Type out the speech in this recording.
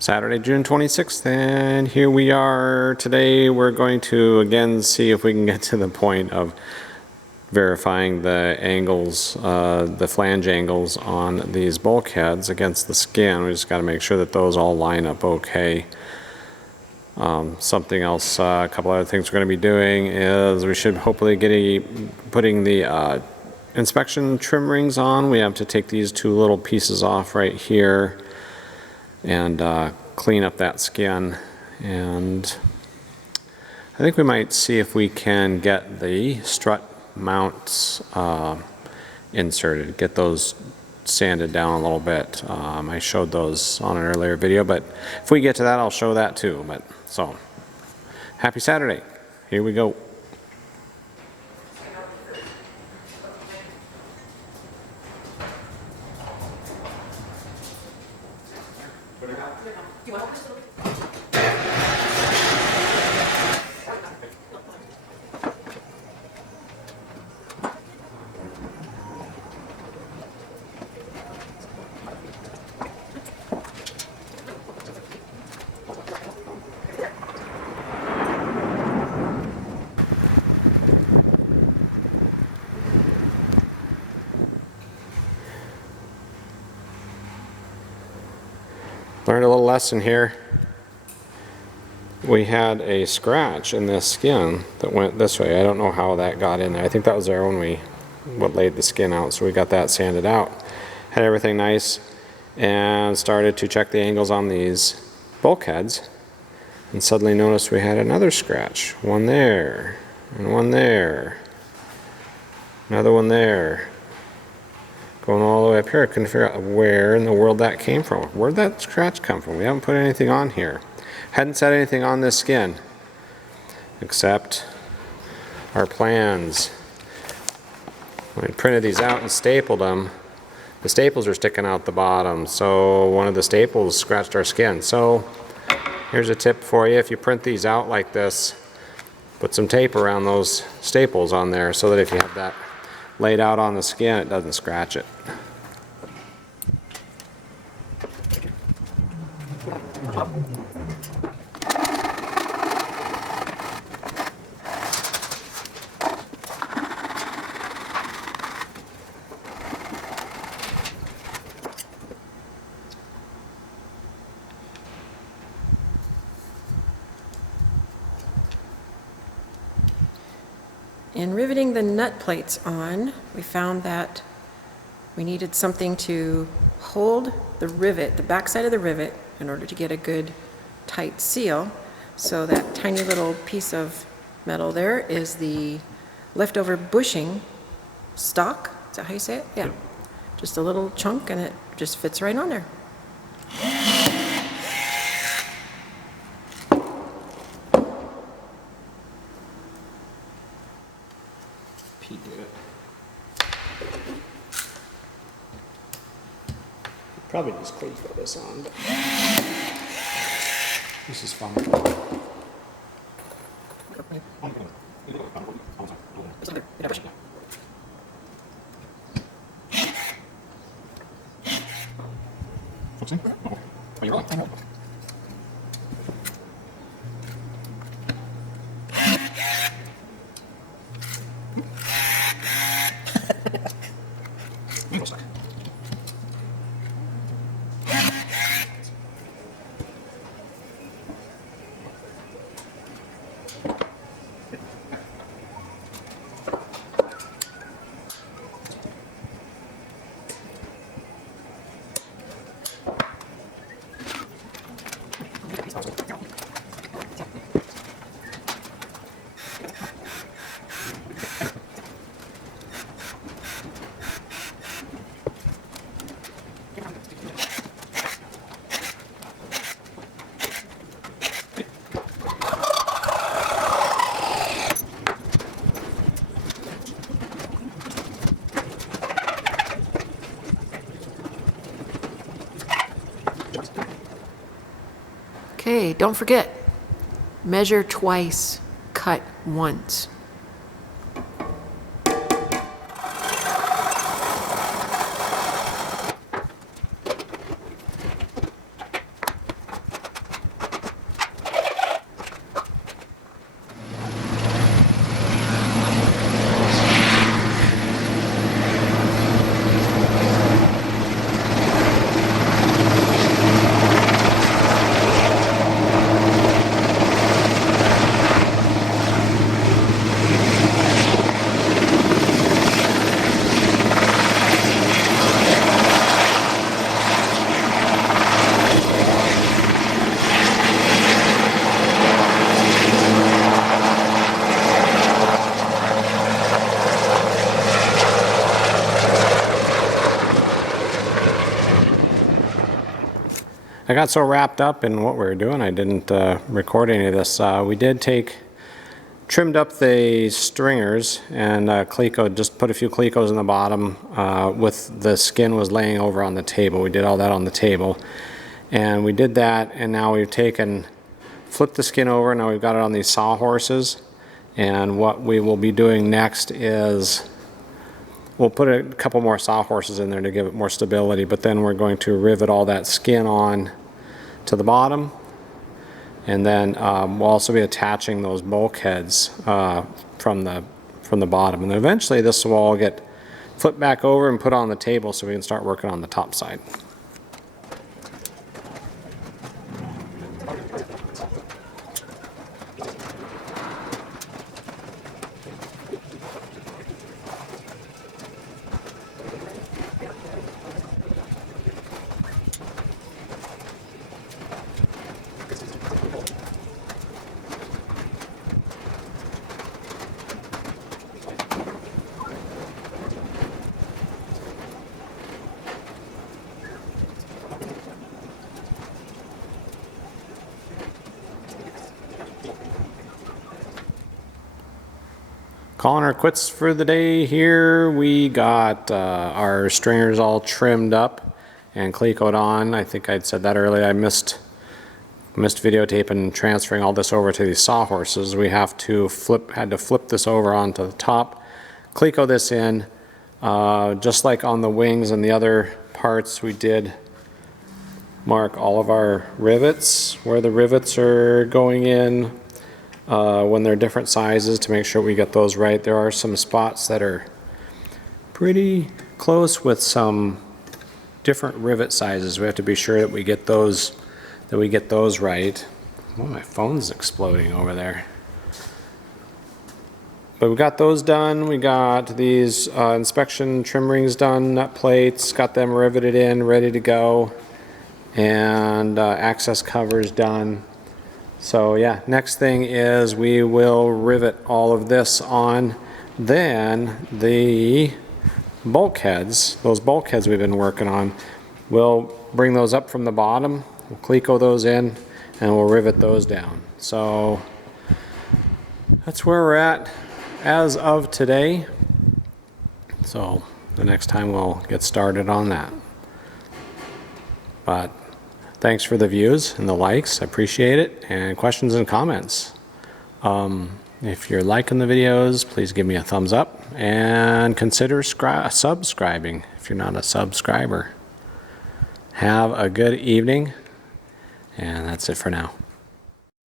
Saturday, June 26th, and here we are. Today we're going to again see if we can get to the point of verifying the angles, the flange angles on these bulkheads against the skin. We just got to make sure that those all line up okay. Something else, a couple other things we're going to be doing is we should hopefully get putting the inspection trim rings on. We have to take these two little pieces off right here and clean up that skin, and I think we might see if we can get the strut mounts inserted, get those sanded down a little bit. I showed those on an earlier video, but if we get to that I'll show that too. But so happy Saturday, here we go. Learned a little lesson here. We had a scratch in this skin that went this way. I don't know how that got in there. I think that was there when we laid the skin out, so we got that sanded out. Had everything nice and started to check the angles on these bulkheads, and suddenly noticed we had another scratch. One there, and one there, another one there. Going all the way up here, I couldn't figure out where in the world that came from. Where'd that scratch come from? We haven't put anything on here. Hadn't set anything on this skin except our plans. When I printed these out and stapled them, the staples are sticking out the bottom, so one of the staples scratched our skin. So here's a tip for you: if you print these out like this, put some tape around those staples on there so that if you have that laid out on the skin, it doesn't scratch it. In riveting the nut plates on, we found that we needed something to hold the rivet, the back side of the rivet, in order to get a good tight seal. So that tiny little piece of metal there is the leftover bushing stock. Is that how you say it? Yeah. Just a little chunk, and it just fits right on there. Pete did it. Probably just clean throw this on, but this is fun. Okay, don't forget, measure twice, cut once. I got so wrapped up in what we were doing, I didn't record any of this. We did trimmed up the stringers, and Cleco, just put a few Clecos in the bottom with the skin was laying over on the table. We did all that on the table. And we did that, and now we've flipped the skin over, now we've got it on these sawhorses. And what we will be doing next is we'll put a couple more sawhorses in there to give it more stability, but then we're going to rivet all that skin on to the bottom. And then we'll also be attaching those bulkheads from the bottom. And then eventually this will all get flipped back over and put on the table so we can start working on the top side. Calling our quits for the day here. We got our stringers all trimmed up and Clecoed on. I think I'd said that earlier. I missed videotaping transferring all this over to these sawhorses. We had to flip this over onto the top, Cleco this in, just like on the wings and the other parts. We did mark all of our rivets, where the rivets are going in, when they're different sizes, to make sure we get those right. There are some spots that are pretty close with some different rivet sizes. We have to be sure that we get those right. Oh, my phone's exploding over there. But we got those done. We got these inspection trim rings done, nut plates, got them riveted in, ready to go, and access covers done. So yeah, next thing is we will rivet all of this on. Then the bulkheads, those bulkheads we've been working on, we'll bring those up from the bottom, we'll Cleco those in, and we'll rivet those down. So that's where we're at as of today. So the next time we'll get started on that. But thanks for the views and the likes, I appreciate it, and questions and comments. If you're liking the videos, please give me a thumbs up and consider subscribing if you're not a subscriber. Have a good evening, and that's it for now.